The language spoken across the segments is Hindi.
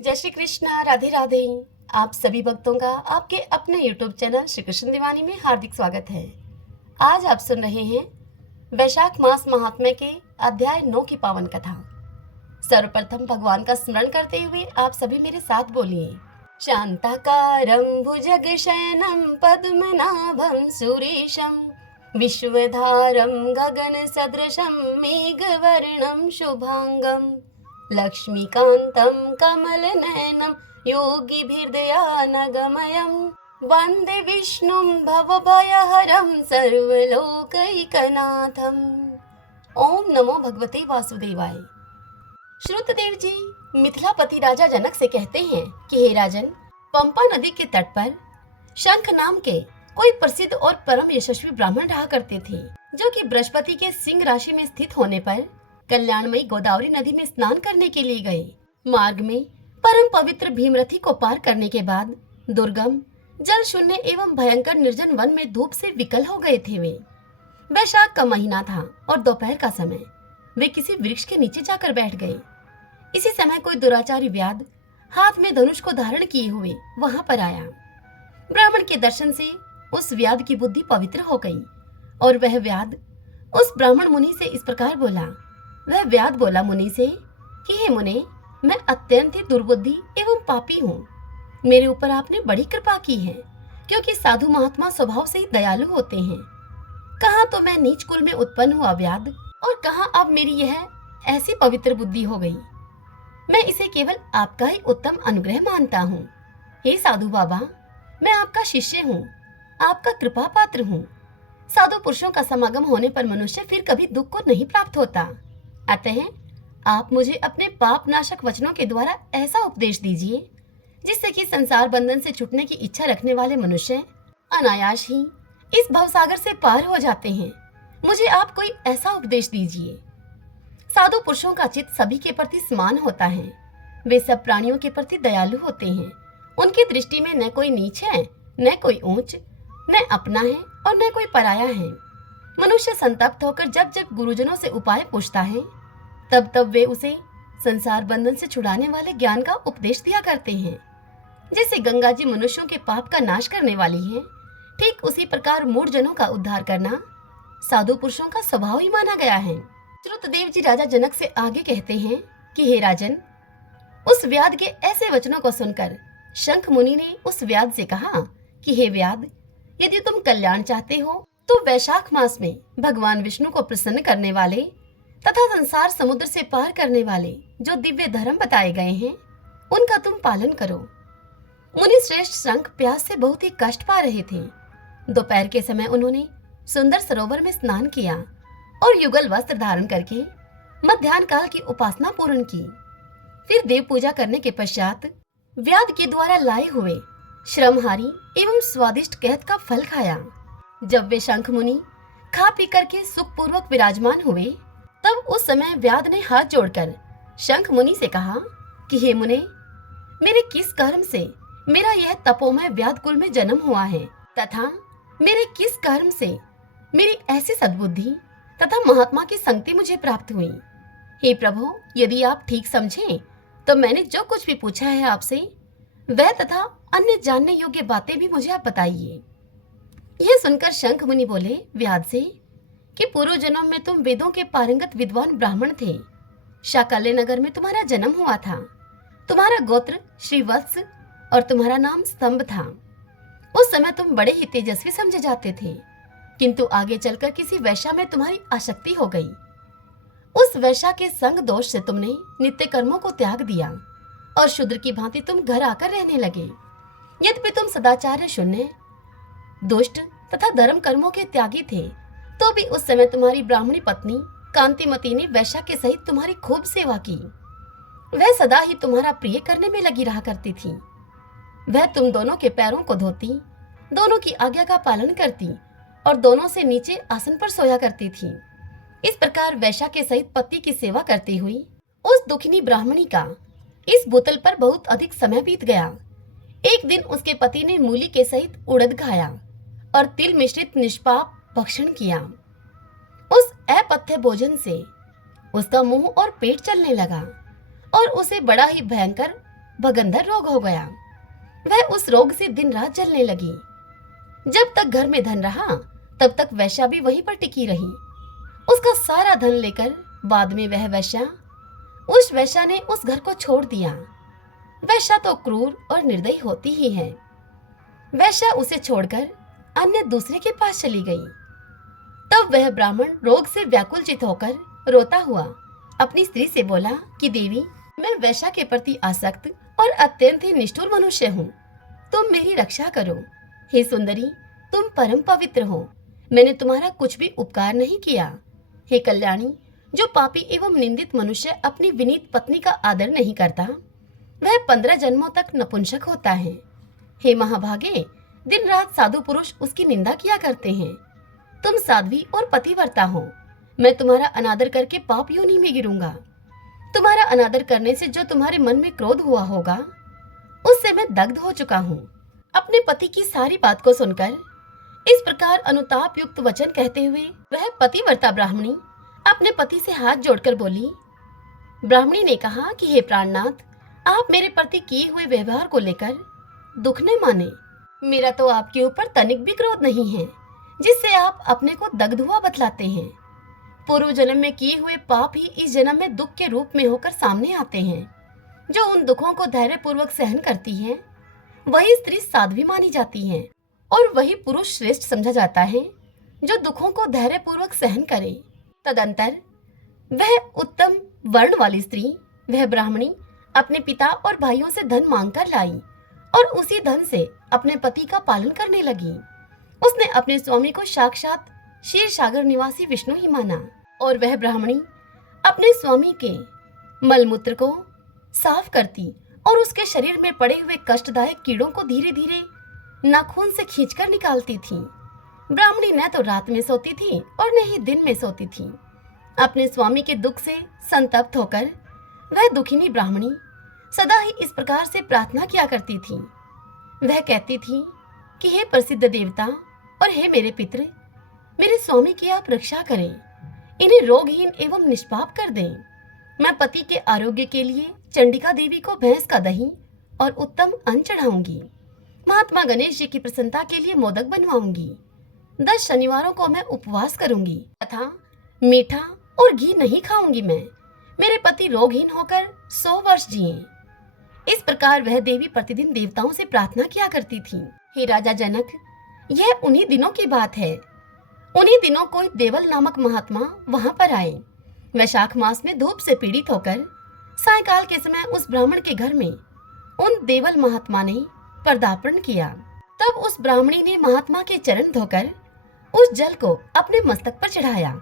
जय श्री कृष्णा, राधे राधे। आप सभी भक्तों का आपके अपने YouTube चैनल श्री कृष्ण दीवानी में हार्दिक स्वागत है। आज आप सुन रहे हैं वैशाख मास महात्म्य के अध्याय 9 की पावन कथा। सर्वप्रथम भगवान का स्मरण करते हुए आप सभी मेरे साथ बोलिए। शांताकारं भुजगशयनं पद्मनाभं सुरेशं विश्वधारं गगनसदृशं मेघवर्णं शुभांगं लक्ष्मीकान्तं कमलनयनं योगिभिर्दयानगमयं वन्दे विष्णुं भवभयहरं सर्वलोकैकनाथम्। ओम नमो भगवते वासुदेवाय। श्रुतदेव जी मिथिलापति राजा जनक से कहते हैं कि हे राजन, पंपा नदी के तट पर शंख नाम के कोई प्रसिद्ध और परम यशस्वी ब्राह्मण रहा करते थे, जो कि बृहस्पति के सिंह राशि में स्थित होने पर कल्याणमयी गोदावरी नदी में स्नान करने के लिए गए। मार्ग में परम पवित्र भीमरथी को पार करने के बाद दुर्गम, जल शून्य एवं भयंकर निर्जन वन में धूप से विकल हो गए थे। वे वैशाख का महीना था और दोपहर का समय। वे किसी वृक्ष के नीचे जाकर बैठ गए। इसी समय कोई दुराचारी व्याध हाथ में धनुष को धारण किए हुए वहां पर आया। ब्राह्मण के दर्शन से उस व्याध की बुद्धि पवित्र हो गई और वह व्याध उस ब्राह्मण मुनि से इस प्रकार बोला। वह व्याध बोला मुनि से कि हे मुने, मैं अत्यंत ही दुर्बुद्धि एवं पापी हूँ। मेरे ऊपर आपने बड़ी कृपा की है, क्योंकि साधु महात्मा स्वभाव से ही दयालु होते हैं। कहाँ तो मैं नीच कुल में उत्पन्न हुआ व्याध, और कहाँ अब मेरी यह ऐसी पवित्र बुद्धि हो गई। मैं इसे केवल आपका ही उत्तम अनुग्रह मानता हूँ। हे साधु बाबा, मैं आपका शिष्य हूँ, आपका कृपा पात्र हूँ। साधु पुरुषों का समागम होने पर मनुष्य फिर कभी दुख को नहीं प्राप्त होता। अतः आप मुझे अपने पाप नाशक वचनों के द्वारा ऐसा उपदेश दीजिए जिससे कि संसार बंधन से छूटने की इच्छा रखने वाले मनुष्य अनायास ही इस भवसागर से पार हो जाते हैं। मुझे आप कोई ऐसा उपदेश दीजिए। साधु पुरुषों का चित्त सभी के प्रति समान होता है। वे सब प्राणियों के प्रति दयालु होते हैं। उनकी दृष्टि में न कोई नीच है, न कोई ऊंच, न अपना है और न कोई पराया है। मनुष्य संतप्त होकर जब जब गुरुजनों से उपाय पूछता है, तब तब वे उसे संसार बंधन से छुड़ाने वाले ज्ञान का उपदेश दिया करते हैं। जैसे गंगा जी मनुष्यों के पाप का नाश करने वाली है, ठीक उसी प्रकार मूढ़जनों का उद्धार करना साधु पुरुषों का स्वभाव ही माना गया है। श्रुतदेव जी राजा जनक से आगे कहते हैं कि हे राजन, उस व्याध के ऐसे वचनों को सुनकर शंख मुनि ने उस व्याध से कहा कि हे व्याध, यदि तुम कल्याण चाहते हो तो वैशाख मास में भगवान विष्णु को प्रसन्न करने वाले तथा संसार समुद्र से पार करने वाले जो दिव्य धर्म बताए गए हैं, उनका तुम पालन करो। मुनि श्रेष्ठ शंख प्यास से बहुत ही कष्ट पा रहे थे। दोपहर के समय उन्होंने सुंदर सरोवर में स्नान किया और युगल वस्त्र धारण करके मध्याह्न काल की उपासना पूर्ण की। फिर देव पूजा करने के पश्चात व्याध के द्वारा लाए हुए श्रमहारी एवं स्वादिष्ट कहत का फल खाया। जब वे शंख मुनि खा पी करके सुख पूर्वक विराजमान हुए, तब उस समय व्याध ने हाथ जोड़कर शंख मुनि से कहा कि हे मुने, मेरे किस कर्म से मेरा यह तपोमय व्याध कुल में जन्म हुआ है, तथा मेरे किस कर्म से मेरी ऐसी सद्बुद्धि तथा महात्मा की संगति मुझे प्राप्त हुई। हे प्रभु, यदि आप ठीक समझें तो मैंने जो कुछ भी पूछा है आपसे, वह तथा अन्य जानने योग्य बातें भी मुझे आप बताइए। यह सुनकर शंख मुनि बोले व्याध से कि पूर्व जन्म में तुम वेदों के पारंगत विद्वान ब्राह्मण थे। शाकाल्य नगर में तुम्हारा जन्म हुआ था। तुम्हारा गोत्र श्रीवत्स और तुम्हारा नाम स्तंभ था। उस समय तुम बड़े ही तेजस्वी समझे जाते थे, किंतु आगे चलकर किसी वैश्या में तुम्हारी आसक्ति हो गई। उस वैश्या के संग दोष से तुमने नित्य कर्मों को त्याग दिया और शूद्र की भांति तुम घर आकर रहने लगे। यद्यपि तुम सदाचार शून्य, दुष्ट तथा धर्म कर्मों के त्यागी थे, तो भी उस समय तुम्हारी ब्राह्मणी पत्नी कांतिमती ने वैश्या के सहित तुम्हारी खूब सेवा की। वह सदा ही तुम्हारा प्रिय करने में लगी रहा करती थी। वह तुम दोनों के पैरों को धोती, दोनों की आज्ञा का पालन करती और दोनों से नीचे आसन पर सोया करती थी। इस प्रकार वैश्या के सहित पति की सेवा करती हुई उस दुखिनी ब्राह्मणी का इस भूतल पर बहुत अधिक समय बीत गया। एक दिन उसके पति ने मूली के सहित उड़द खाया और तिल मिश्रित निष्पाप भक्षण किया। उस अपथ्य भोजन से उसका मुंह और पेट चलने लगा और उसे बड़ा ही भयंकर भगंदर रोग हो गया। वह उस रोग से दिन रात जलने लगी। जब तक घर में धन रहा तब तक वैश्या भी वहीं पर टिकी रही। उसका सारा धन लेकर बाद में उस वैश्या ने उस घर को छोड़ दिया। वैश्या तो क्रूर और निर्दयी होती ही है। वैश्या उसे छोड़कर अन्य दूसरे के पास चली गई। तब वह ब्राह्मण रोग से व्याकुलचित होकर रोता हुआ अपनी स्त्री से बोला कि देवी, मैं वैश्या के प्रति आसक्त और अत्यंत ही निष्ठुर मनुष्य हूँ। तुम मेरी रक्षा करो। हे सुंदरी, तुम परम पवित्र हो। मैंने तुम्हारा कुछ भी उपकार नहीं किया। हे कल्याणी, जो पापी एवं निंदित मनुष्य अपनी विनीत पत्नी का आदर नहीं करता, वह 15 जन्मों तक नपुंसक होता है। हे महाभागे, दिन रात साधु पुरुष उसकी निंदा किया करते हैं। तुम साध्वी और पतिव्रता हो। मैं तुम्हारा अनादर करके पाप योनि में गिरूंगा। तुम्हारा अनादर करने से जो तुम्हारे मन में क्रोध हुआ होगा, उससे मैं दग्ध हो चुका हूँ। अपने पति की सारी बात को सुनकर इस प्रकार अनुताप युक्त वचन कहते हुए वह पतिव्रता ब्राह्मणी अपने पति से हाथ जोड़कर बोली। ब्राह्मणी ने कहा कि हे प्राणनाथ, आप मेरे प्रति किए हुए व्यवहार को लेकर दुख न माने। मेरा तो आपके ऊपर तनिक भी क्रोध नहीं है, जिससे आप अपने को दग्ध हुआ बतलाते हैं। पूर्व जन्म में किए हुए पाप ही इस जन्म में दुख के रूप में होकर सामने आते हैं। जो उन दुखों को धैर्य पूर्वक सहन करती है, वही स्त्री साध्वी मानी जाती है, और वही पुरुष श्रेष्ठ समझा जाता है जो दुखों को धैर्य पूर्वक सहन करे। तदंतर वह उत्तम वर्ण वाली स्त्री, वह ब्राह्मणी, अपने पिता और भाइयों से धन मांगकर लाई और उसी धन से अपने पति का पालन करने लगी। उसने अपने स्वामी को साक्षात क्षीर सागर निवासी विष्णु ही माना, और वह ब्राह्मणी अपने स्वामी के मलमूत्र को साफ करती और उसके शरीर में पड़े हुए कष्टदायक कीड़ों को धीरे धीरे नाखून से खींचकर निकालती थी। ब्राह्मणी न तो रात में सोती थी और न ही दिन में सोती थी। अपने स्वामी के दुख से संतप्त होकर वह दुखिनी ब्राह्मणी सदा ही इस प्रकार से प्रार्थना किया करती थी। वह कहती थी कि हे प्रसिद्ध देवता और हे मेरे पितृ, मेरे स्वामी की आप रक्षा करें, इन्हें रोगहीन एवं निष्पाप कर दें। मैं पति के आरोग्य के लिए चंडिका देवी को भैंस का दही और उत्तम अन्न चढ़ाऊंगी। महात्मा गणेश जी की प्रसन्नता के लिए मोदक बनवाऊंगी। 10 शनिवारों को मैं उपवास करूंगी तथा मीठा और घी नहीं खाऊंगी। मेरे पति रोगहीन होकर 100 वर्ष जिए। इस प्रकार वह देवी प्रतिदिन देवताओं से प्रार्थना किया करती थी। हे राजा जनक, यह उन्हीं दिनों की बात है। उन्हीं दिनों कोई देवल नामक महात्मा वहां पर आए। वैशाख मास में धूप से पीड़ित होकर सायंकाल के समय उस ब्राह्मण के घर में उन देवल महात्मा ने पदार्पण किया। तब उस ब्राह्मणी ने महात्मा के चरण धोकर उस जल को अपने मस्तक पर चढ़ाया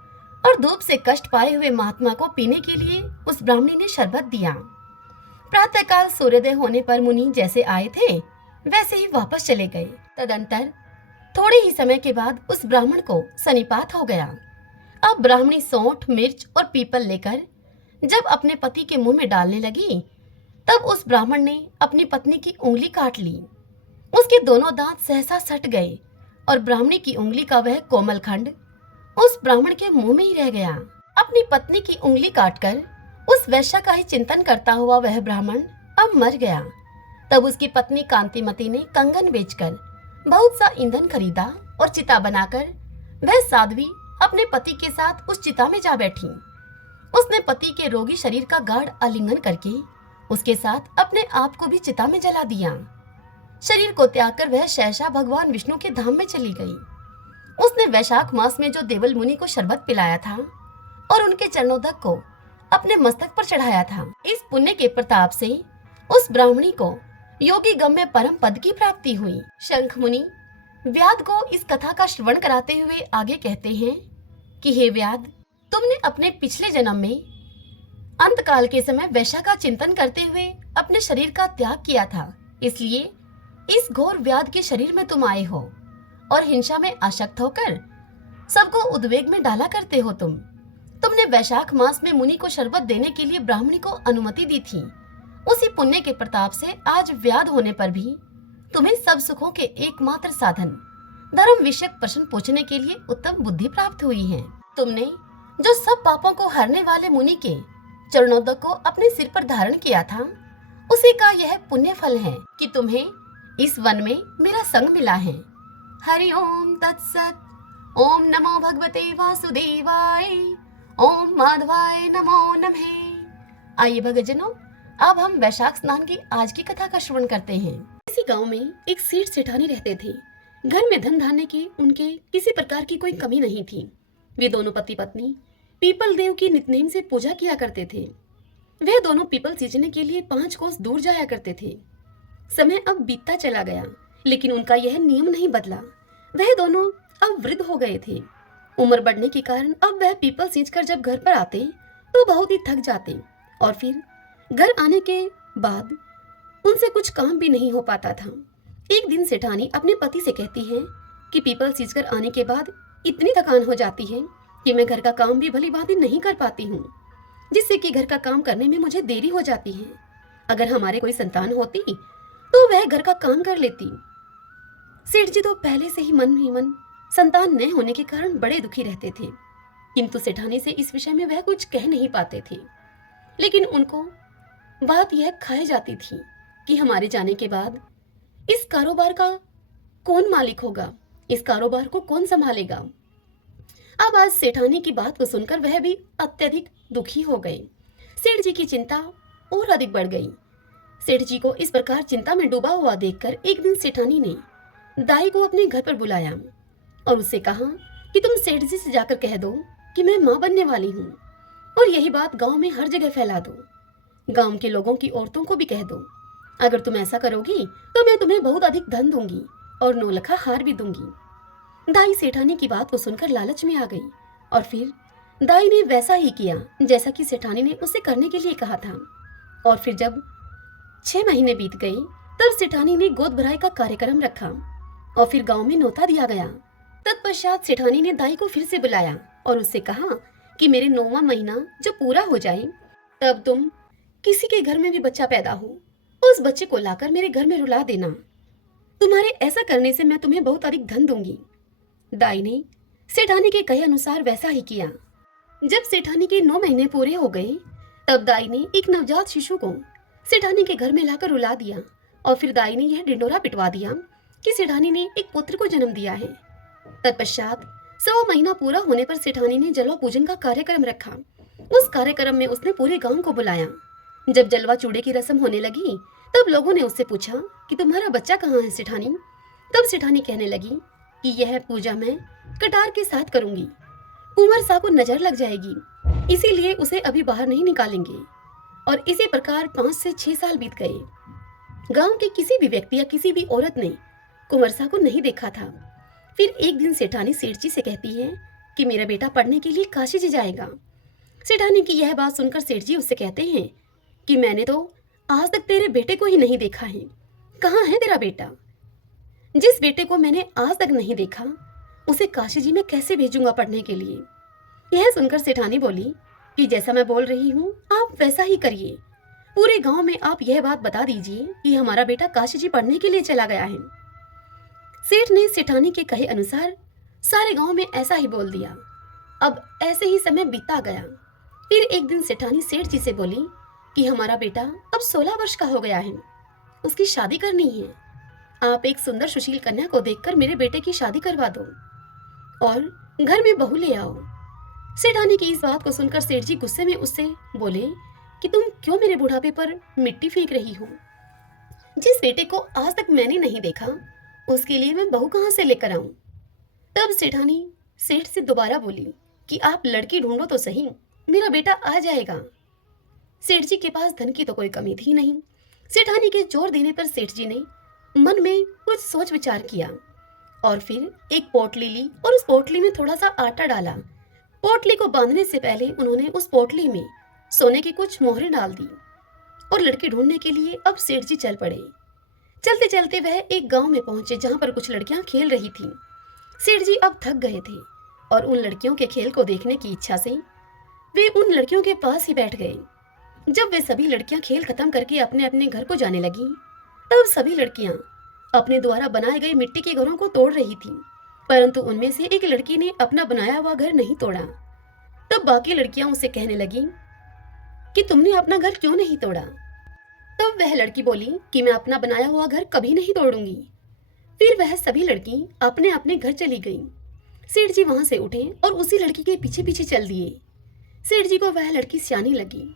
और धूप से कष्ट पाए हुए महात्मा को पीने के लिए उस ब्राह्मणी ने शरबत दिया। प्रातःकाल सूर्योदय होने पर मुनि जैसे आए थे वैसे ही वापस चले गए। तदंतर थोड़े ही समय के बाद उस ब्राह्मण को सनिपात हो गया। अब ब्राह्मणी सौंठ, मिर्च और पीपल लेकर जब अपने पति के मुंह में डालने लगी, तब उस ब्राह्मण ने अपनी पत्नी की उंगली काट ली। उसके दोनों दांत सहसा सट गए और ब्राह्मणी की उंगली का वह कोमल खंड उस ब्राह्मण के मुंह में ही रह गया। अपनी पत्नी की उंगली काटकर उस वैश्या का ही चिंतन करता हुआ वह ब्राह्मण अब मर गया। तब उसकी पत्नी कांतिमती ने कंगन बेचकर बहुत सा ईंधन खरीदा और चिता बनाकर वह साध्वी अपने पति के साथ उस चिता में जा बैठी। उसने पति के रोगी शरीर का गाढ़ आलिंगन करके उसके साथ अपने आप को भी चिता में जला दिया। शरीर को त्याग कर वह सहसा भगवान विष्णु के धाम में चली गई। उसने वैशाख मास में जो देवल मुनि को शरबत पिलाया था और उनके चरणोदक को अपने मस्तक पर चढ़ाया था, इस पुण्य के प्रताप से उस ब्राह्मणी को योगी गम्य परम पद की प्राप्ति हुई। शंख मुनि व्याध को इस कथा का श्रवण कराते हुए आगे कहते हैं कि हे व्याध, तुमने अपने पिछले जन्म में अंतकाल के समय वैश्या का चिंतन करते हुए अपने शरीर का त्याग किया था, इसलिए इस घोर व्याध के शरीर में तुम आए हो और हिंसा में आसक्त होकर सबको उद्वेग में डाला करते हो। तुमने वैशाख मास में मुनि को शरबत देने के लिए ब्राह्मणी को अनुमति दी थी। उसी पुण्य के प्रताप से आज व्याध होने पर भी तुम्हें सब सुखों के एकमात्र साधन धर्म विषयक प्रश्न पूछने के लिए उत्तम बुद्धि प्राप्त हुई है। तुमने जो सब पापों को हरने वाले मुनि के चरणोदक को अपने सिर पर धारण किया था उसी का यह पुण्य फल है कि तुम्हें इस वन में मेरा संग मिला है। हरि ओम तत्सत। ओम नमो भगवते वासुदेवाय। ओम माधवाय नमो नमः। आइए भक्तजनों, अब हम वैशाख स्नान की आज की कथा का श्रवण करते हैं। इसी गांव में एक सेठ सेठानी रहते थे। घर में धन धान्य की उनके किसी प्रकार की कोई कमी नहीं थी। वे दोनों पति पत्नी पीपल देव की नित्यनेम से पूजा किया करते थे। वे दोनों पीपल सींचने के लिए 5 कोस दूर जाया करते थे। समय अब बीतता चला गया, लेकिन उनका यह नियम नहीं बदला। वह दोनों अब वृद्ध हो गए थे। उम्र बढ़ने के कारण अब वह पीपल सींचकर जब घर पर आते तो बहुत ही थक जाते और फिर घर आने के बाद उनसे कुछ काम भी नहीं हो पाता था। एक दिन सेठानी अपने पति से कहती है कि पीपल सींचकर आने के बाद इतनी थकान हो जाती है कि मैं घर का काम भी भली भांति नहीं कर पाती हूँ, जिससे कि घर का काम करने में मुझे देरी हो जाती है। अगर हमारे कोई संतान होती तो वह घर का काम कर लेती। सेठ जी तो पहले से ही मन संतान न होने के कारण बड़े दुखी रहते थे, किंतु सेठानी से इस विषय में वह कुछ कह नहीं पाते थे। लेकिन उनको बात यह खाई जाती थी कि हमारे जाने के बाद इस कारोबार का कौन मालिक होगा, इस कारोबार को कौन संभालेगा। अब आज सेठानी की बात को सुनकर वह भी अत्यधिक दुखी हो गए। सेठ जी की चिंता और अधिक बढ़ गई। सेठ जी को इस प्रकार चिंता में डूबा हुआ देखकर एक दिन सेठानी ने दाई को अपने घर पर बुलाया और उससे कहा कि तुम सेठ जी से जाकर कह दो कि मैं माँ बनने वाली हूँ और यही बात गांव में हर जगह फैला दो। गांव के लोगों की औरतों को भी कह दो। अगर तुम ऐसा करोगी तो मैं तुम्हें बहुत अधिक धन दूंगी और 9 लखा हार भी दूंगी। दाई सेठानी की बात को सुनकर लालच में आ गई और फिर दाई ने वैसा ही किया जैसा कि सेठानी ने उसे करने के लिए कहा था। और फिर जब 6 महीने बीत गए तब सेठानी ने गोद भराई का कार्यक्रम रखा और फिर गांव में न्योता दिया गया। तत्पश्चात सेठानी ने दाई को फिर से बुलाया और उससे कहा कि मेरे 9वां महीना जब पूरा हो जाए तब तुम किसी के घर में भी बच्चा पैदा हो, उस बच्चे को लाकर मेरे घर में रुला देना। तुम्हारे ऐसा करने से मैं तुम्हें बहुत अधिक धन दूंगी। दाई ने सेठानी के कहे अनुसार वैसा ही किया। जब सेठानी के 9 महीने पूरे हो गए तब दाई ने एक नवजात शिशु को सेठानी के घर में लाकर रुला दिया और फिर दाई ने यह ढिंडोरा पिटवा दिया कि सेठानी ने एक पुत्र को जन्म दिया है। तत्पश्चात 100 महीना पूरा होने पर सेठानी ने जलवा पूजन का कार्यक्रम रखा। उस कार्यक्रम में उसने पूरे गांव को बुलाया। जब जलवा चूड़े की रस्म होने लगी तब लोगों ने उससे पूछा कि तुम्हारा बच्चा कहाँ है सेठानी। तब सेठानी कहने लगी कि यह पूजा मैं कटार के साथ करूंगी, कुंवर सा को नजर लग जाएगी, इसीलिए उसे अभी बाहर नहीं निकालेंगे। और इसी प्रकार 5 से 6 साल बीत गए। गांव के किसी भी व्यक्ति या किसी भी औरत ने कुंवर सा को नहीं देखा था। फिर एक दिन सेठानी सेठ जी से कहती है कि मेरा बेटा पढ़ने के लिए काशी जी जाएगा। सेठानी की यह बात सुनकर सेठ जी उससे कहते हैं कि मैंने तो आज तक तेरे बेटे को ही नहीं देखा है, कहाँ है तेरा बेटा। जिस बेटे को मैंने आज तक नहीं देखा उसे काशी जी में कैसे भेजूंगा पढ़ने के लिए। यह सुनकर सेठानी बोली कि जैसा मैं बोल रही हूँ आप वैसा ही करिए। पूरे गांव में आप यह बात बता दीजिए कि हमारा बेटा काशी जी पढ़ने के लिए चला गया है। सेठ ने सेठानी के कहे अनुसार सारे गांव में ऐसा ही बोल दिया। अब ऐसे ही समय बीता गया। फिर एक दिन सेठानी सेठ जी से बोली कि हमारा बेटा अब 16 वर्ष का हो गया है, उसकी शादी करनी है। आप एक सुंदर सुशील कन्या को देखकर मेरे बेटे की शादी करवा दो और घर में बहू ले आओ। सेठानी की इस बात को सुनकर सेठ जी गुस्से में उससे बोले कि तुम क्यों मेरे बुढ़ापे पर मिट्टी फेंक रही हो। जिस बेटे को आज तक मैंने नहीं देखा उसके लिए मैं बहू कहाँ से लेकर आऊं। तब सेठानी सेठ से दोबारा बोली कि आप लड़की ढूंढो तो सही, मेरा बेटा आ जाएगा। सेठ जी के पास धन की तो कोई कमी थी नहीं। सेठानी के जोर देने पर सेठ जी ने मन में कुछ सोच विचार किया और फिर एक पोटली ली और उस पोटली में थोड़ा सा आटा डाला। पोटली को बांधने से पहले उन्होंने उस पोटली में सोने की कुछ मोहरें डाल दी और लड़की ढूंढने के लिए अब सेठ जी चल पड़े। चलते चलते वह एक गांव में पहुंचे जहां पर कुछ लड़कियां खेल रही थीं। सेठ जी अब थक गए थे और उन लड़कियों के खेल को देखने की इच्छा से वे उन लड़कियों के पास ही बैठ गए। जब वे सभी लड़कियां खेल खत्म करके अपने अपने घर को जाने लगी तब सभी लड़कियां अपने द्वारा बनाए गए मिट्टी के घरों को तोड़ रही थीं, परंतु उनमें से एक लड़की ने अपना बनाया हुआ घर नहीं तोड़ा। तब बाकी लड़कियां उसे कहने लगी कि तुमने अपना घर क्यों नहीं तोड़ा। तब वह लड़की बोली कि मैं अपना बनाया हुआ घर कभी नहीं तोड़ूंगी। फिर वह सभी लड़की अपने अपने घर चली गई। सेठ जी वहां से उठे और उसी लड़की के पीछे पीछे चल दिए। सेठ जी को वह लड़की सियानी लगी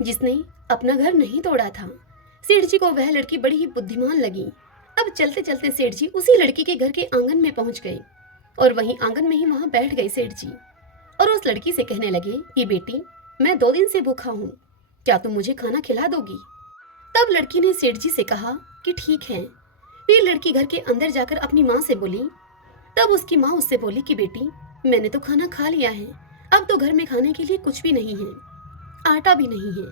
जिसने अपना घर नहीं तोड़ा था। सेठ जी को वह लड़की बड़ी ही बुद्धिमान लगी। अब चलते चलते सेठ जी उसी लड़की के घर के आंगन में पहुंच गए और वहीं आंगन में ही वहां बैठ गए सेठ जी और उस लड़की से कहने लगे कि बेटी, मैं 2 दिन से भूखा हूँ, क्या तुम मुझे खाना खिला दोगी? तब लड़की ने सेठ जी से कहा कि ठीक है। फिर लड़की घर के अंदर जाकर अपनी माँ से बोली। तब उसकी माँ उससे बोली कि बेटी, मैंने तो खाना खा लिया है, अब तो घर में खाने के लिए कुछ भी नहीं है, आटा भी नहीं है।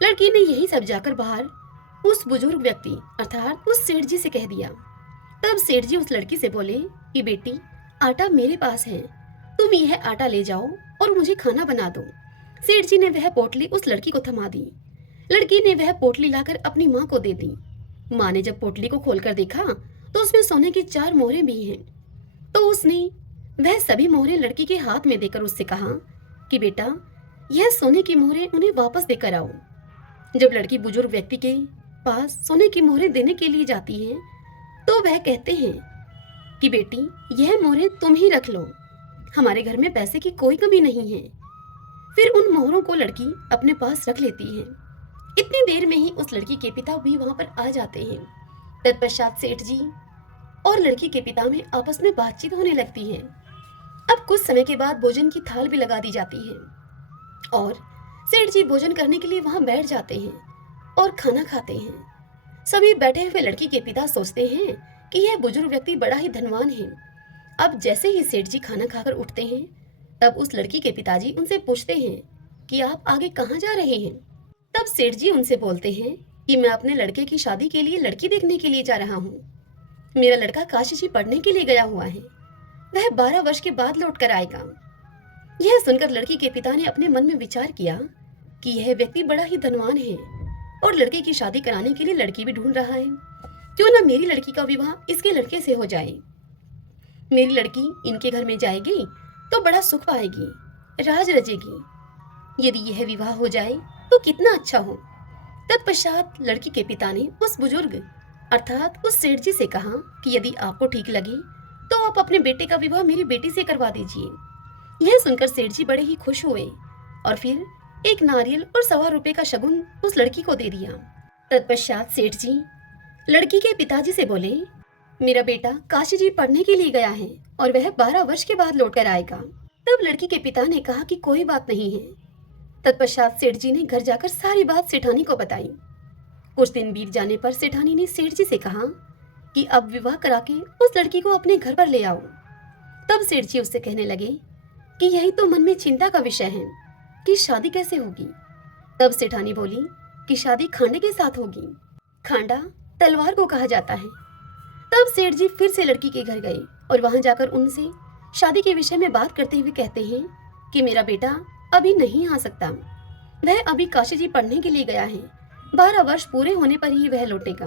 लड़की ने यही सब जाकर बाहर उस बुजुर्ग व्यक्ति अर्थात उस सेठ जी से कह दिया। तब सेठ जी उस लड़की से बोले कि बेटी, आटा मेरे पास है, तुम यह आटा ले जाओ और मुझे खाना बना दो। सेठ जी ने वह पोटली उस लड़की को थमा दी। लड़की ने वह पोटली लाकर अपनी माँ को दे दी। माँ ने जब पोटली को खोलकर देखा तो उसमें सोने की 4 मोहरें भी हैं। तो उसने वह सभी मोहरें लड़की के हाथ में देकर उससे कहा कि बेटा, यह सोने की मोहरें उन्हें वापस देकर आओ। जब लड़की बुजुर्ग व्यक्ति के पास सोने की मोहरें देने के लिए जाती है तो वह कहते हैं कि बेटी, यह मोहरें तुम ही रख लो, हमारे घर में पैसे की कोई कमी नहीं है। फिर उन मोहरों को लड़की अपने पास रख लेती है। इतनी देर में ही उस लड़की के पिता भी वहां पर आ जाते हैं। तत्पश्चात सेठ जी और लड़की के पिता में आपस में बातचीत होने लगती है। अब कुछ समय के बाद भोजन की थाल भी लगा दी जाती है और सेठ जी भोजन करने के लिए वहां बैठ जाते हैं और खाना खाते हैं। सभी बैठे हुए लड़की के पिता सोचते हैं कि यह बुजुर्ग व्यक्ति बड़ा ही धनवान है। अब जैसे ही सेठ जी खाना खाकर उठते हैं तब उस लड़की के पिताजी उनसे पूछते हैं कि आप आगे कहाँ जा रहे हैं? तब सेठ जी उनसे बोलते हैं कि मैं अपने लड़के की शादी के लिए लड़की देखने के लिए जा रहा हूँ। मेरा लड़का काशी जी पढ़ने के लिए गया हुआ है, वह 12 वर्ष के बाद लौट कर आएगा। यह सुनकर लड़की के पिता ने अपने मन में विचार किया कि यह व्यक्ति बड़ा ही धनवान है और लड़के की शादी कराने के लिए लड़की भी ढूंढ रहा है। क्यों ना मेरी लड़की का विवाह इसके लड़के से हो जाए। मेरी लड़की इनके घर में जाएगी तो बड़ा सुख पाएगी, राज रचेगी। यदि यह विवाह हो जाए तो कितना अच्छा हो। तत्पश्चात लड़की के पिता ने उस बुजुर्ग अर्थात उस सेठ जी से कहा कि यदि आपको ठीक लगे तो आप अपने बेटे का विवाह मेरी बेटी से करवा दीजिए। यह सुनकर सेठ जी बड़े ही खुश हुए और फिर एक नारियल और 1.25 रुपए का शगुन उस लड़की को दे दिया। तत्पश्चात सेठ जी लड़की के पिताजी से बोले, मेरा बेटा काशी जी पढ़ने के लिए गया है और वह 12 वर्ष के बाद लौट कर आएगा। तब लड़की के पिता ने कहा कि कोई बात नहीं है। तत्पश्चात सेठ जी ने घर जाकर सारी बात सेठानी को बताई। कुछ दिन बीत जाने पर सेठानी ने सेठ जी से कहा कि अब विवाह करा के उस लड़की को अपने घर पर ले आओ। तब सेठ जी उससे कहने लगे कि यही तो मन में चिंता का विषय है कि शादी कैसे होगी। तब सेठानी बोली कि शादी खांडे के साथ होगी। खांडा तलवार को कहा जाता है। तब सेठ जी फिर से लड़की के घर गए और वहां जाकर उनसे शादी के विषय में बात करते हुए कहते हैं कि मेरा बेटा अभी नहीं आ सकता, वह अभी काशी जी पढ़ने के लिए गया है। 12 वर्ष पूरे होने पर ही वह लौटेगा,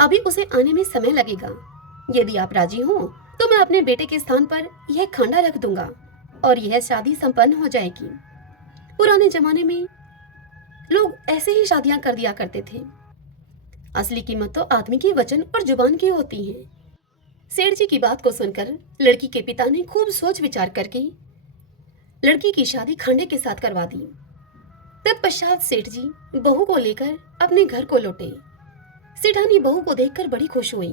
अभी उसे आने में समय लगेगा। यदि आप राजी हो तो मैं अपने बेटे के स्थान पर यह खांडा रख दूंगा और यह शादी संपन्न हो जाएगी। पुराने जमाने में लोग ऐसे ही शादियां कर दिया करते थे। असली कीमत तो आदमी की वचन और जुबान की होती है। सेठ जी की बात को सुनकर लड़की के पिता ने खूब सोच विचार करके लड़की की शादी खांडे के साथ करवा दी। तत्पश्चात सेठ जी बहू को लेकर अपने घर को लौटे। सेठानी बहू को देखकर बड़ी खुश हुई,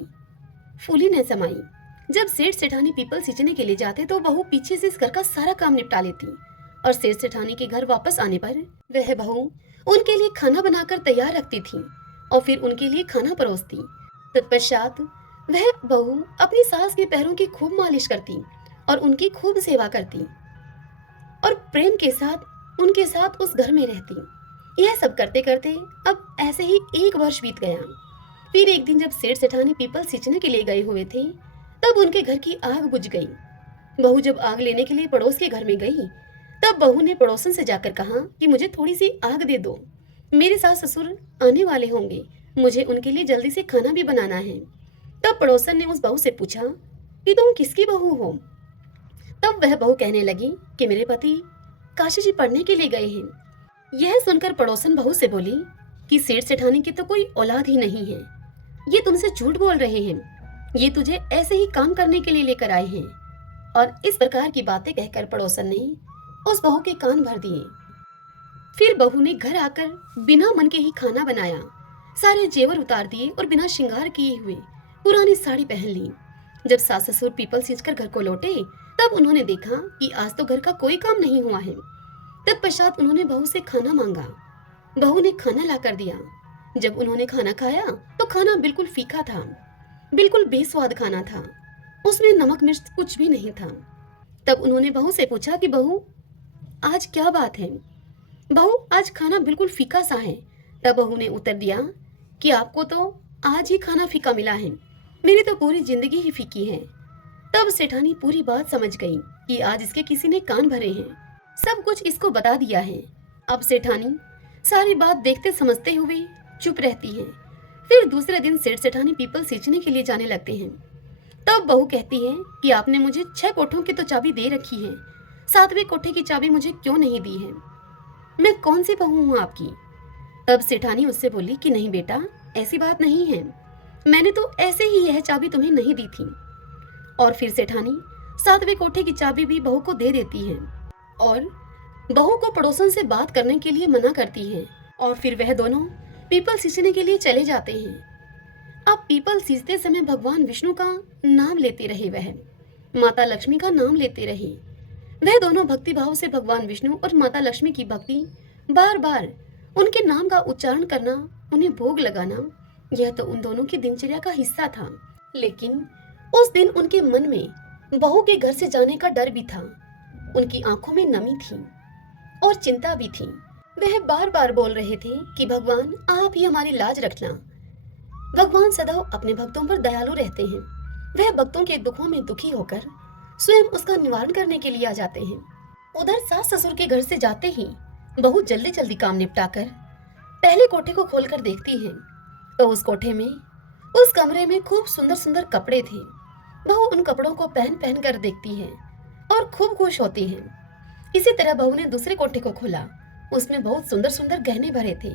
फूली न समाई। जब सेठ सेठानी पीपल सींचने के लिए जाते तो बहू पीछे से इस घर का सारा काम निपटा लेती और सेठ सेठानी के घर वापस आने पर वह बहू उनके लिए खाना बनाकर तैयार रखती थी और फिर उनके लिए खाना परोसती। तत्पश्चात वह बहू अपनी सास के पैरों की खूब मालिश करती और उनकी खूब सेवा करती और प्रेम के साथ उनके साथ उस घर में रहती। यह सब करते करते अब ऐसे ही 1 वर्ष बीत गया। फिर एक दिन जब सेठ सेठानी पीपल सींचने के लिए गए हुए थे तब उनके घर की आग बुझ गई। बहू जब आग लेने के लिए पड़ोस के घर में गई तब बहू ने पड़ोसन से जाकर कहा कि मुझे थोड़ी सी आग दे दो, मेरे सास ससुर आने वाले होंगे, मुझे उनके लिए जल्दी से खाना भी बनाना है। तब पड़ोसन ने उस बहू से पूछा कि तुम किसकी बहू हो? तब वह बहू कहने लगी कि मेरे पति काशी जी पढ़ने के लिए गए हैं। यह सुनकर पड़ोसन बहू से बोली कि सेठ सेठानी की तो कोई औलाद ही नहीं है। ये तुमसे झूठ बोल रहे हैं, ये तुझे ऐसे ही काम करने के लिए लेकर आए हैं। और इस प्रकार की बातें कहकर पड़ोसन ने उस बहू के कान भर दिए। फिर बहू ने घर आकर बिना मन के ही खाना बनाया, सारे जेवर उतार दिए और बिना श्रृंगार किए हुए पुरानी साड़ी पहन ली। जब सास ससुर पीपल सींचकर घर को लौटे तब उन्होंने देखा कि आज तो घर का कोई काम नहीं हुआ है। तत्पश्चात उन्होंने बहू से खाना मांगा। बहू ने खाना ला कर दिया। जब उन्होंने खाना खाया तो खाना बिल्कुल फीका था, बिल्कुल बेस्वाद खाना था, उसमें नमक मिर्च कुछ भी नहीं था। तब उन्होंने बहू से पूछा कि बहू आज क्या बात है, बहू आज खाना बिल्कुल फीका सा है। तब बहू ने उत्तर दिया कि आपको तो आज ही खाना फीका मिला है, मेरी तो पूरी जिंदगी ही फीकी है। तब सेठानी पूरी बात समझ गई कि आज इसके किसी ने कान भरे हैं, सब कुछ इसको बता दिया है। अब सेठानी सारी बात देखते समझते हुए चुप रहती है। फिर दूसरे दिन सेठ सेठानी पीपल सींचने के लिए जाने लगते हैं। तब बहू कहती है कि आपने मुझे 6 कोठों की तो चाबी दे रखी है, 7वें कोठे की चाबी मुझे क्यों नहीं दी है, मैं कौन सी बहू हूँ आपकी। तब सेठानी उससे बोली कि नहीं बेटा, ऐसी बात नहीं है, मैंने तो ऐसे ही यह चाबी तुम्हें नहीं दी थी। और फिर सेठानी 7वें कोठे की चाबी भी बहू को दे देती है और बहू को पड़ोसन से बात करने के लिए मना करती है। और फिर वह दोनों पीपल सींचने के लिए चले जाते हैं। अब पीपल सींचते समय भगवान विष्णु का नाम लेते रहे, वह माता लक्ष्मी का नाम लेते रहे। वह दोनों भक्ति भाव से भगवान विष्णु और माता लक्ष्मी की भक्ति, बार बार उनके नाम का उच्चारण करना, उन्हें भोग लगाना, यह तो उन दोनों की दिनचर्या का हिस्सा था। लेकिन उस दिन उनके मन में बहू के घर से जाने का डर भी था, उनकी आंखों में नमी थी और चिंता भी थी। वह बार बार बोल रहे थे कि भगवान आप ही हमारी लाज रखना। भगवान सदैव अपने भक्तों पर दयालु रहते हैं। वह भक्तों के दुखों में दुखी होकर स्वयं उसका निवारण करने के लिए आ जाते हैं। उधर सास ससुर के घर से जाते ही बहू जल्दी जल्दी काम निपटाकर पहले कोठे को खोलकर देखती है तो उस कोठे में, उस कमरे में खूब सुंदर सुंदर कपड़े थे। बहू उन कपड़ों को पहन पहन कर देखती है और खूब खुश होती है। इसी तरह बहू ने दूसरे कोठे को खोला, उसमें बहुत सुंदर सुंदर गहने भरे थे।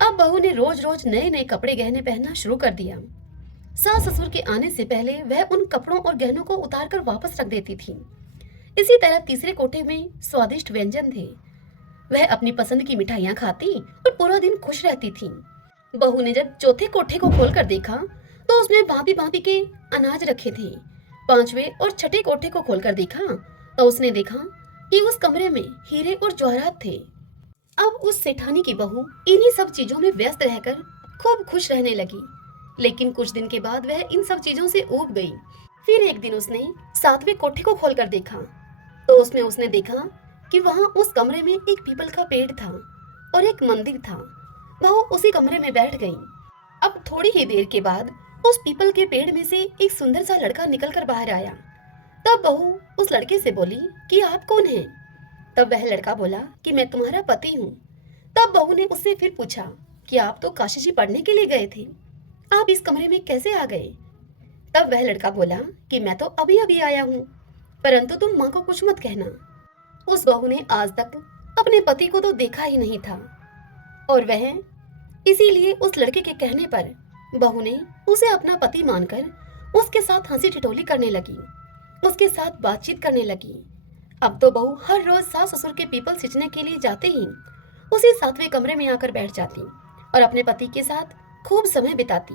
अब बहू ने रोज रोज नए नए कपड़े गहने पहनना शुरू कर दिया। सास ससुर के आने से पहले वह उन कपड़ों और गहनों को उतार कर वापस रख देती थी। इसी तरह तीसरे कोठे में स्वादिष्ट व्यंजन थे। वह अपनी पसंद की मिठाइयाँ खाती और पूरा दिन खुश रहती थी। बहू ने जब चौथे कोठे को खोलकर देखा तो उसमें भांति भांति के अनाज रखे थे। 5वें और 6ठे कोठे को खोलकर देखा तो उसने देखा कि उस कमरे में हीरे और जवाहरात थे। अब उस सेठानी की बहू इन्हीं सब चीजों में व्यस्त रहकर खूब खुश रहने लगी। लेकिन कुछ दिन के बाद वह इन सब चीजों से ऊब गई। फिर एक दिन उसने 7वें कोठे को खोलकर देखा तो उसमें उसने देखा कि वहां उस कमरे में एक पीपल का पेड़ था और एक मंदिर था। बहू उसी कमरे में बैठ गई। अब थोड़ी ही देर के बाद उस पीपल के पेड़ में से एक सुंदर सा लड़का निकलकर बाहर आया। तब बहू उस लड़के से बोली कि आप कौन हैं? तब वह लड़का बोला कि मैं तुम्हारा पति हूँ। तब बहू ने उससे फिर पूछा कि आप तो काशी जी पढ़ने के लिए गए थे, आप इस कमरे में कैसे आ गए? तब वह लड़का बोला कि मैं तो अभी अभी आया हूँ, परंतु तुम माँ को कुछ मत कहना। उस बहू ने आज तक अपने पति को तो देखा ही नहीं था और वह इसीलिए उस लड़के के कहने पर बहू ने उसे अपना पति मानकर उसके साथ हंसी ठिठोली करने लगी, उसके साथ बातचीत करने लगी। अब तो बहू हर रोज सास ससुर के पीपल सींचने के लिए जाते ही उसी 7वें कमरे में आकर बैठ जाती और अपने पति के साथ खूब समय बिताती।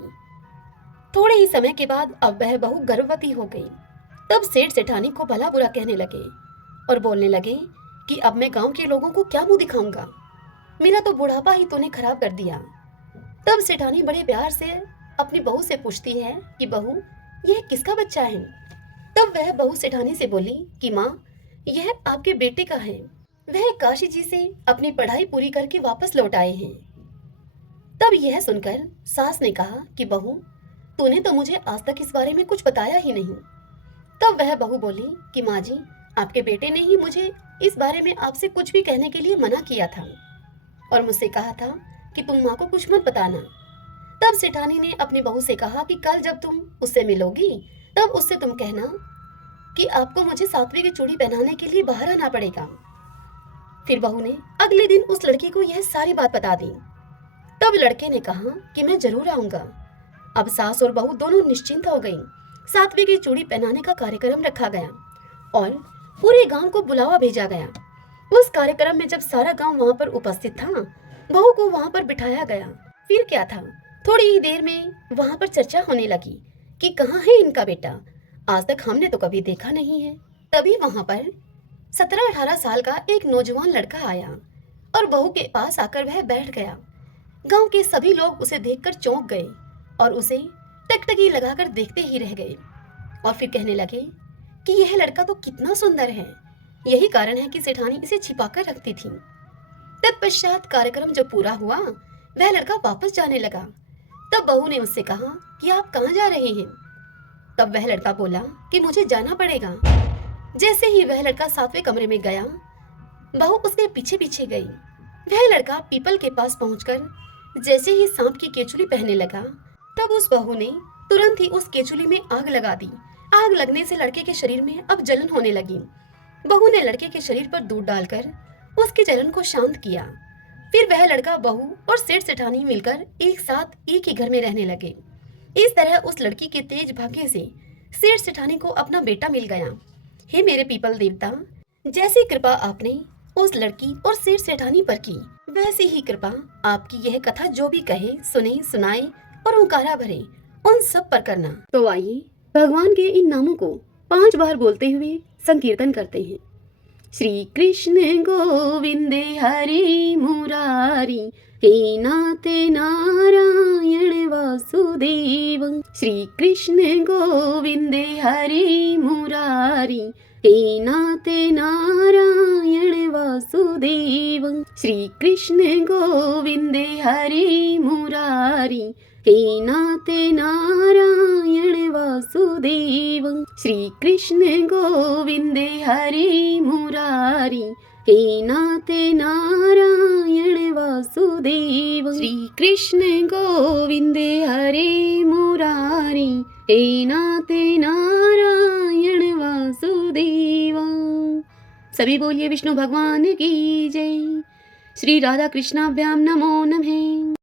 थोड़े ही समय के बाद अब वह बहू गर्भवती हो गई। तब सेठ सेठानी को भला बुरा कहने लगे और बोलने लगे कि अब मैं गांव के लोगों को क्या मुंह दिखाऊंगा, मेरा तो बुढ़ापा ही तूने खराब कर दिया। तब सेठानी बड़े प्यार से अपनी बहू से पूछती है कि बहू यह किसका बच्चा है? तब वह बहू सेठानी से बोली कि माँ यह आपके बेटे का है, वह काशी जी से अपनी पढ़ाई पूरी करके वापस लौट आए हैं। तब यह सुनकर सास ने कहा कि बहू तूने तो मुझे आज तक इस बारे में कुछ बताया ही नहीं। तब वह बहू बोली कि माँ जी आपके बेटे ने ही मुझे इस बारे में आपसे कुछ भी कहने के लिए मना किया था और मुझसे कहा था कि तुम माँ को कुछ मत बताना। तब सेठानी ने अपनी बहू से कहा कि कल जब तुम उससे मिलोगी तब उससे तुम कहना कि आपको मुझे 7वीं की चूड़ी पहनाने के लिए बाहर आना पड़ेगा। फिर बहू ने अगले दिन उस लड़की को यह सारी बात बता दी। तब लड़के ने कहा कि मैं जरूर आऊंगा। अब सास और बहू दोनों निश्चिंत हो गईं। सातवें की चूड़ी पहनाने का कार्यक्रम रखा गया और पूरे गांव को बुलावा भेजा गया। उस कार्यक्रम में जब सारा गांव वहां पर उपस्थित था, बहू को वहां पर बिठाया गया। फिर क्या था, थोड़ी ही देर में वहां पर चर्चा होने लगी कि कहाँ है इनका बेटा, आज तक हमने तो कभी देखा नहीं है। तभी वहां पर 17-18 साल का एक नौजवान लड़का आया और बहू के पास आकर वह बैठ गया। गांव के सभी लोग उसे देखकर चौंक गए और उसे टकटकी लगाकर देखते ही रह गए और फिर कहने लगे कि यह लड़का तो कितना सुंदर है, यही कारण है कि सेठानी इसे छिपाकर रखती थी। तत्पश्चात कार्यक्रम जब पूरा हुआ, वह लड़का वापस जाने लगा। तब बहू ने उससे कहा कि आप कहाँ जा रहे हैं? तब वह लड़का बोला कि मुझे जाना पड़ेगा। जैसे ही वह लड़का 7वें कमरे में गया, बहू उसके पीछे पीछे गई। वह लड़का पीपल के पास पहुंचकर जैसे ही सांप की केचुली पहनने लगा, तब उस बहू ने तुरंत ही उस केचुली में आग लगा दी। आग लगने से लड़के के शरीर में अब जलन होने लगी। बहू ने लड़के के शरीर पर दूध डालकर उसकी जलन को शांत किया। फिर वह लड़का, बहू और सेठ सेठानी मिलकर एक साथ एक ही घर में रहने लगे। इस तरह उस लड़की के तेज भाग्य से सेठ सेठानी को अपना बेटा मिल गया। हे मेरे पीपल देवता, जैसी कृपा आपने उस लड़की और सेठ सेठानी पर की, वैसी ही कृपा आपकी यह कथा जो भी कहे, सुने, सुनाए और ओंकारा भरे, उन सब पर करना। तो आइए भगवान के इन नामों को 5 बार बोलते हुए संकीर्तन करते हैं। श्री कृष्ण गोविंद हरि मुरारी, हे नाथ नारायण वासुदेव। श्री कृष्ण गोविंद हरि मुरारी, हे नाथ नारायण वासुदेव। श्री कृष्ण गोविंद हरि मुरारी, हे नाथ नारायण वासुदेव। श्री कृष्ण गोविंद हरि मुरारी, हे नाथ नारायण वासुदेव। श्री कृष्ण गोविंद हरि मुरारी, हे नाथ नारायण वासुदेव। सभी बोलिए विष्णु भगवान की जय। श्री राधा कृष्णाभ्याम नमो नमः।